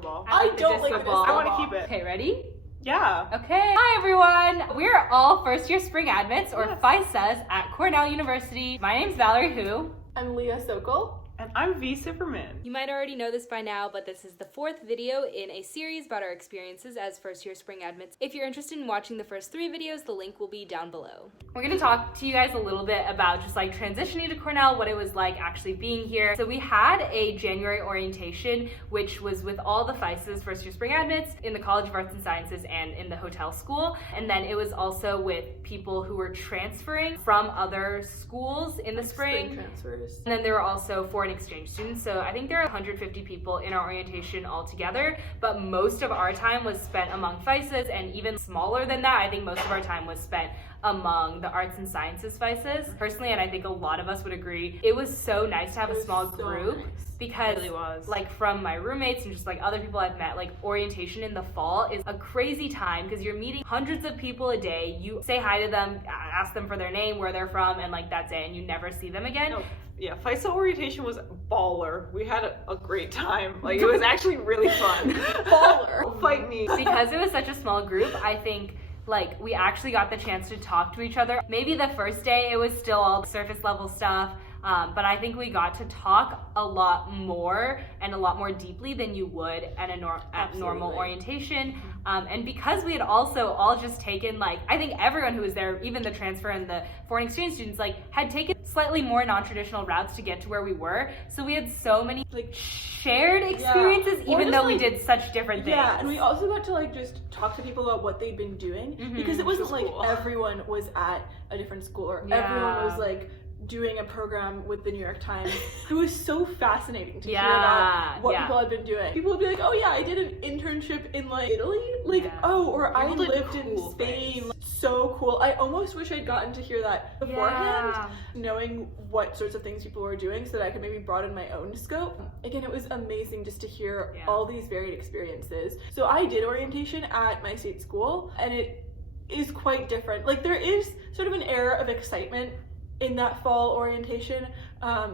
disco ball. I don't like disco the ball. disco I want to ball. keep it. Okay, ready? Yeah. Okay. Hi everyone! We're all first year spring admits, or Yes. FYSAs, at Cornell University. My name's Valerie Hu. I'm Lia Sokol. And I'm Vee Cipperman. You might already know this by now, but this is the fourth video in a series about our experiences as first year spring admits. If you're interested in watching the first 3 videos, the link will be down below. We're gonna talk to you guys a little bit about just like transitioning to Cornell, what it was like actually being here. So we had a January orientation, which was with all the FYSAs, first year spring admits, in the College of Arts and Sciences and in the hotel school. And then it was also with people who were transferring from other schools in the spring. Transfers. And then there were also foreign exchange students. So I think there are 150 people in our orientation altogether, but most of our time was spent among FYSAs, and even smaller than that, I think most of our time was spent among the arts and sciences FYSAs. Personally, and I think a lot of us would agree, it was so nice to have a small group. Because It really was. like from my roommates and just like other people I've met, like orientation in the fall is a crazy time because you're meeting hundreds of people a day. You say hi to them, ask them for their name, where they're from, and like that's it, and you never see them again. No, yeah, FYSA orientation was baller. We had a great time. Like, it was actually really fun. Baller. Fight me. Because it was such a small group, I think like we actually got the chance to talk to each other. Maybe the first day it was still all surface level stuff. But I think we got to talk a lot more and a lot more deeply than you would at normal orientation. And because we had also all just taken, like, I think everyone who was there, even the transfer and the foreign exchange students, like, had taken slightly more non-traditional routes to get to where we were. So we had so many like shared experiences, Or even just, though we like, did such different things. Yeah, and we also got to like just talk to people about what they'd been doing, because it wasn't like cool. everyone was at a different school or Yeah. everyone was like doing a program with the New York Times. It was so fascinating to hear Yeah, about what yeah. people had been doing. People would be like, oh yeah, I did an internship in like Italy, like Yeah. oh, or I People did lived in cool Spain. things. Like, so cool. I almost wish I'd gotten to hear that beforehand, Yeah. knowing what sorts of things people were doing so that I could maybe broaden my own scope. Again, it was amazing just to hear Yeah. all these varied experiences. So I did orientation at my state school, and it is quite different. Like, there is sort of an air of excitement in that fall orientation,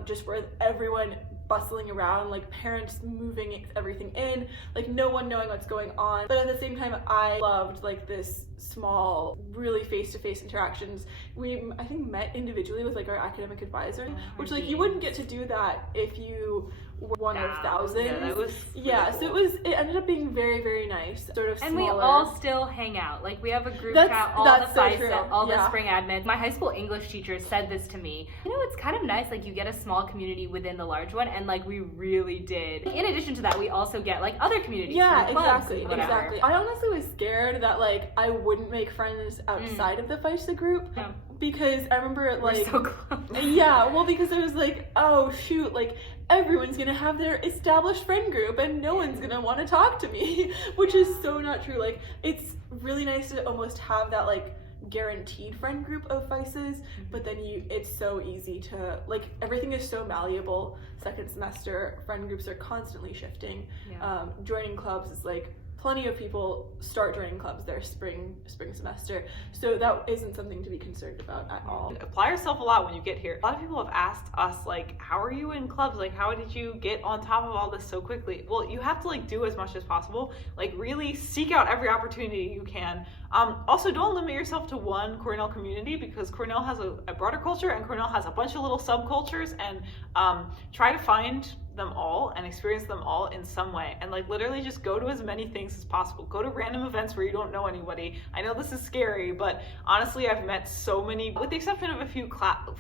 just where everyone bustling around, like parents moving everything in, like no one knowing what's going on. But at the same time, I loved like this small, really face-to-face interactions. We, I think, met individually with like our academic advisor, which like you wouldn't get to do that if you were one of thousands. Yeah, that was Yeah, really so cool. it ended up being very, very nice. Sort of And smaller. we all still hang out. Like, we have a group That's- chat, all that's the so FYSA, true. all the Yeah. spring admins. My high school English teacher said this to me. You know, it's kind of nice, like, you get a small community within the large one, and, like, we really did. In addition to that, we also get, like, other communities Yeah, from clubs exactly, and whatever. exactly. I honestly was scared that like I wouldn't make friends outside of the FYSA group, Yeah. because I remember We're like so close. yeah, well, because I was like, oh shoot, like everyone's gonna have their established friend group and no one's gonna want to talk to me, which is so not true. Like, it's really nice to almost have that like guaranteed friend group of FYSAs, but then it's so easy to like, everything is so malleable. Second semester friend groups are constantly shifting. Yeah. Joining clubs is like, plenty of people start joining clubs their spring semester, so that isn't something to be concerned about at all. Apply yourself a lot when you get here. A lot of people have asked us, like, how are you in clubs? Like, how did you get on top of all this so quickly? Well, you have to like do as much as possible. Like, really seek out every opportunity you can. Also, don't limit yourself to one Cornell community, because Cornell has a broader culture and Cornell has a bunch of little subcultures, and try to find them all and experience them all in some way, and like literally just go to as many things as possible. Go to random events where you don't know anybody. I know this is scary, but honestly, I've met so many, with the exception of a few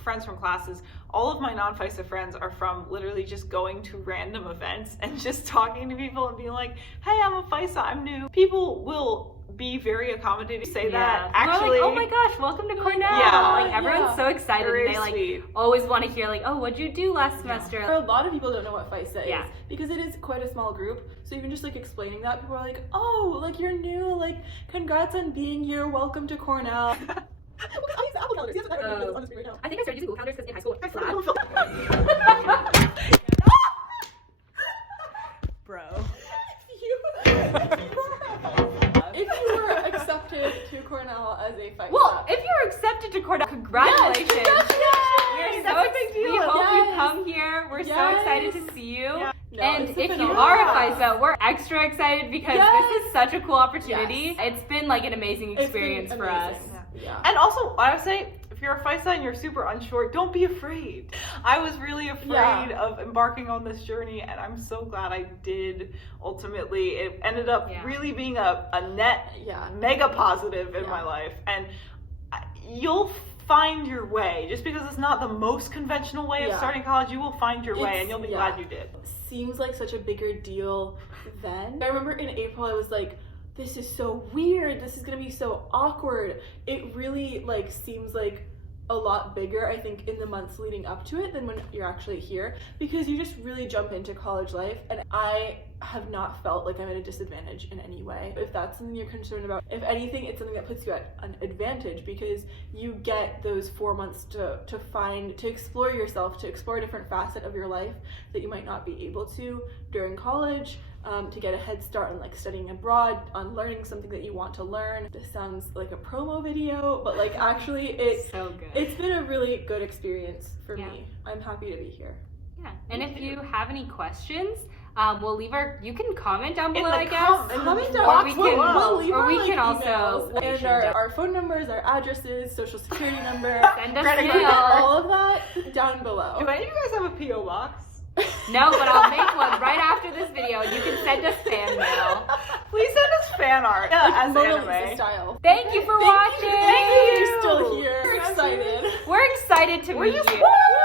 friends from classes, all of my non-FYSA friends are from literally just going to random events and just talking to people and being like, hey, I'm a FYSA, I'm new. People will be very accommodating. Say that actually. We're like, oh my gosh, welcome to Cornell. Yeah. Like, everyone's so excited. Very And they like sweet. always want to hear like, oh, what'd you do last semester? A lot of people don't know what FYSA Yeah. is, because it is quite a small group. So even just like explaining that, people are like, oh, like you're new, like congrats on being here, welcome to Cornell. I think I started using Google Calendars because in high school, Bro. If you were accepted to Cornell as a FYSA. well, if you're accepted to Cornell, congratulations. Yes, We're so That's a big deal. We hope you Yes. come here. We're so Yes. excited to see you. Yeah. No, And it's a if you phenomenal are a class. FYSA, we're extra excited because Yes. this is such a cool opportunity. Yes. It's been like an amazing It's been experience for us. amazing. Yeah. And also, I would say, if you're a FYSA and you're super unsure, don't be afraid. I was really afraid of embarking on this journey, and I'm so glad I did. Ultimately, it ended up really being a net mega positive in my life, and you'll find your way. Just because it's not the most conventional way of starting college, you will find your way, and you'll be glad you did. Seems like such a bigger deal then. I remember in April I was like, this is so weird, this is gonna be so awkward. It really like seems like a lot bigger, I think, in the months leading up to it than when you're actually here, because you just really jump into college life, and I have not felt like I'm at a disadvantage in any way. If that's something you're concerned about, if anything, it's something that puts you at an advantage, because you get those 4 months to explore yourself, to explore a different facet of your life that you might not be able to during college, to get a head start on like studying abroad, on learning something that you want to learn. This sounds like a promo video, but like actually it's so good. It's been a really good experience for me. I'm happy to be here. Yeah, and if you have any questions, we'll leave you can comment down below, In the I guess. Comment down Or below. we can emails. also and our phone numbers, our addresses, social security number, send us Credit mail. all of that down below. Do any of you guys have a P.O. box? No, but I'll make one right after this video, and you can send us fan mail. Please send us fan art as Mona Lisa anime. style. Thank you for watching. Thank you. You're still here. We're excited. We're excited to meet you. Woo!